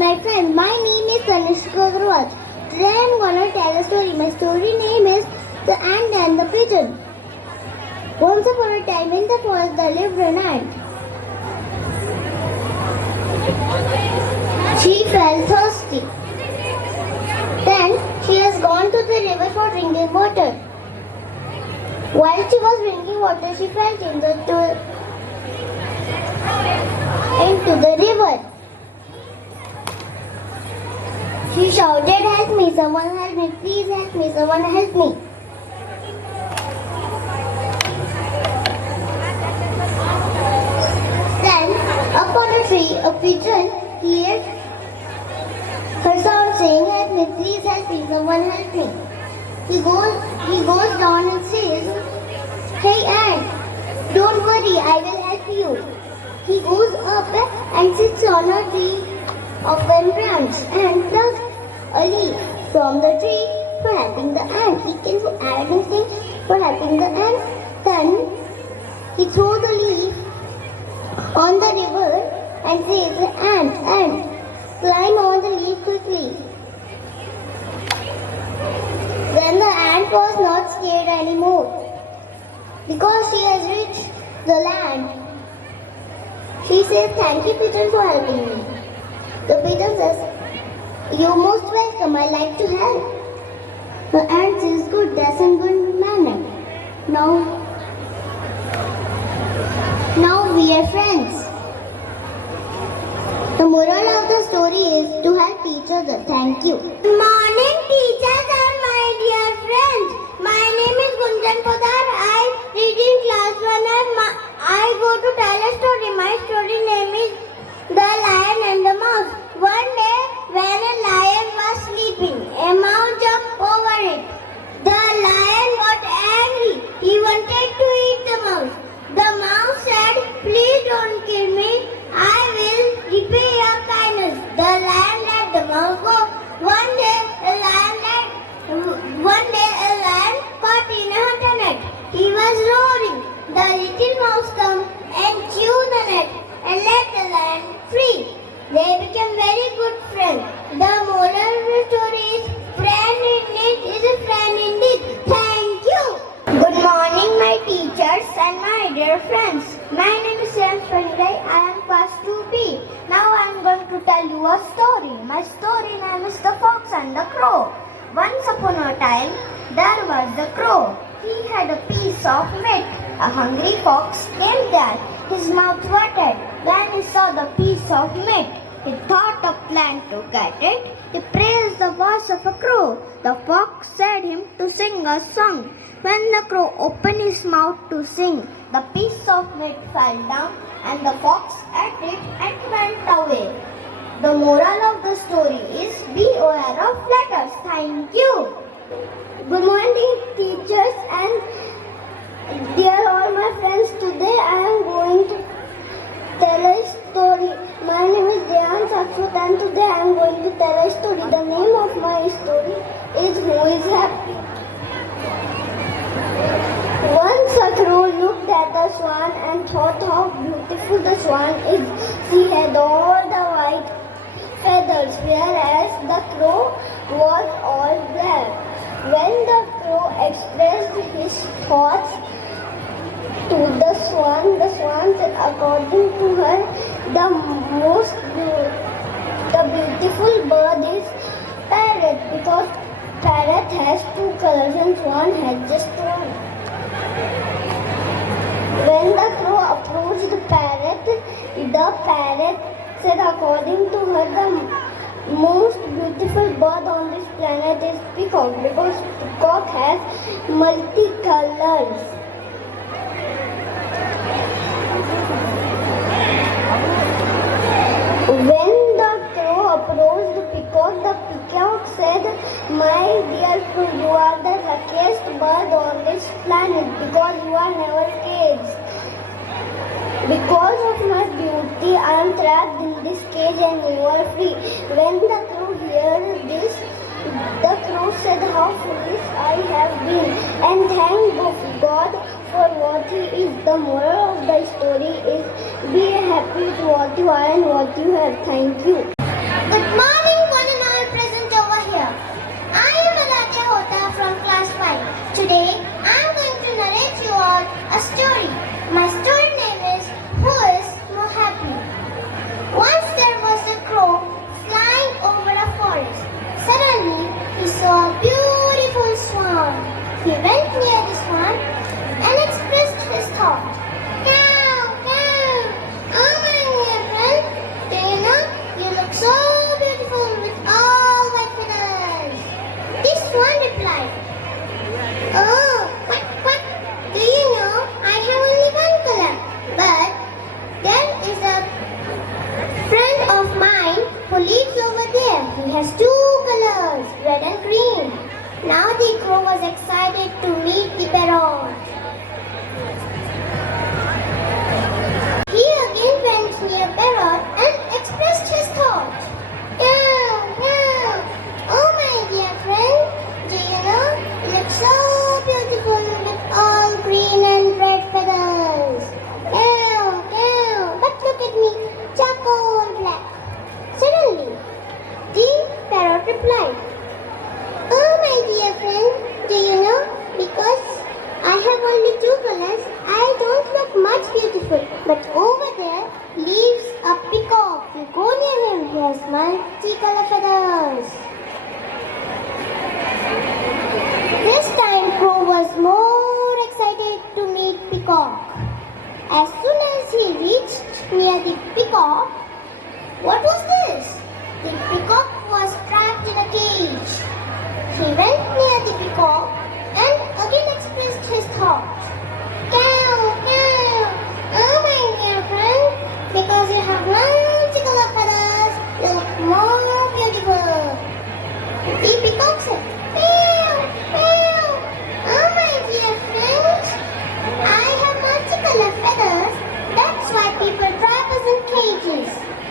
my friends. My name is Tanishka Agrawal. Today I am gonna tell a story. My story name is The Ant and the Pigeon. Once upon a time in the forest there lived an ant. She felt thirsty. Then she has gone to the river for drinking water. While she was drinking water, she fell into the river. She shouted, "Help me, someone help me, please help me, someone help me." Then, up on a tree, a pigeon heard her sound saying, "Help me, please help me, someone help me." He goes down and says, "Hey ant, don't worry, I will help you." He goes up and sits on a tree of one branch and plucks a leaf from the tree for helping the ant. He can do anything for helping the ant. Then he throws the leaf on the river and says, Ant, climb on the leaf quickly." Then the ant was not scared anymore because she has reached the land. She says, "Thank you, pigeon, for helping me." The pigeon says, "You're most welcome, I like to help." The ant says, "Good, that's a good manner. Now we are friends." The moral of the story is to help each other. Thank you. Good morning, teachers and my dear friends. My name is Gunjan Podar. I read in class 1 and I go to tell a story. My story name is The Lion and the Mouse. One day when a lion was sleeping, a mouse jumped over it. The lion got angry. He wanted to eat the mouse. The mouse said, "Please don't kill me. I will repay your kindness." The lion let the mouse go. One day a lion caught in a hunter net. He was roaring. The little mouse came and chewed the net and let the lion free. They became very good friends. The moral of the story is, friend in need is a friend indeed. Thank you. Good morning, my teachers and my dear friends. My name is Sam Pandey. I am class 2B. Now I am going to tell you a story. My story name is The Fox and the Crow. Once upon a time, there was the crow. He had a piece of meat. A hungry fox came there. His mouth watered when he saw the piece of meat. He thought a plan to get it. He praised the voice of a crow. The fox said him to sing a song. When the crow opened his mouth to sing, the piece of meat fell down and the fox ate it and went away. The moral of the story is, be aware of flatters. Thank you. Good morning, teachers and dear all my friends. Today I am going to tell a story. My name is Dehan Saksut and today I am going to tell a story. The name of my story is Who is Happy. Once a crow looked at the swan and thought how beautiful the swan is. She had all the white feathers, whereas the crow was all black. When the crow expressed his thoughts to the swan said, according to her, the beautiful bird is parrot, because parrot has 2 colors and swan has just 1. When the crow approached the parrot said, according to her, the most beautiful bird on this planet is peacock, because peacock has multicolors. When the crow approached the peacock said, "My dear crow, you are the luckiest bird on this planet because you are never caged. Because of my beauty, I am trapped in this cage and you are free." When the crow heard this, the crow said, "How foolish I have been, and thank God for what he is." The moral of the story is, be happy with what you are and what you have. Thank you. Good morning, one and all present over here. I am Aradhya Hota from class 5. Today, I am going to narrate you all a story. My story name is Who is More Happy? Once there was a crow flying over a forest. Suddenly, he saw a beautiful swan. He went near the swan and expressed his thought. Cow, cow, oh my dear friend, do you know you look so beautiful with all white feathers? The swan replied, oh, quack, quack, do you know I have only one color, but there is a friend of mine who lives over there. He has two colors, red and green. Now the crow was excited to meet the parrot. He again went near parrot and expressed his thought. Meow, meow. Oh my dear friend, do you know you look so beautiful with all green and red feathers. Meow, meow. But look at me, charcoal black. Suddenly, the parrot replied, oh my dear friend, do you know, because I have only two colors, I don't look much beautiful. But over there lives a peacock. You go near him, he has multicolored feathers. This time Crow was more excited to meet Peacock. As soon as he reached near the peacock, what was this? The peacock was trapped in a cage. He went near the peacock and again expressed his thought. Cow, cow, oh my dear friend, because you have multicolored feathers, you look more beautiful. The peacock said, meow, meow, oh my dear friend, I have multicolored feathers, that's why people trap us in cages.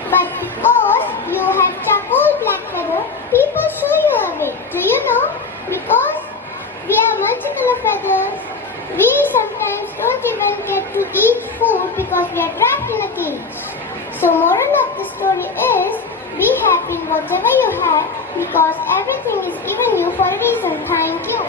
But because you have charcoal black feather, people shoo you away. Do you know? Because we have multicolored feathers, we sometimes don't even get to eat food because we are trapped in a cage. So moral of the story is, be happy in whatever you have because everything is given you for a reason. Thank you.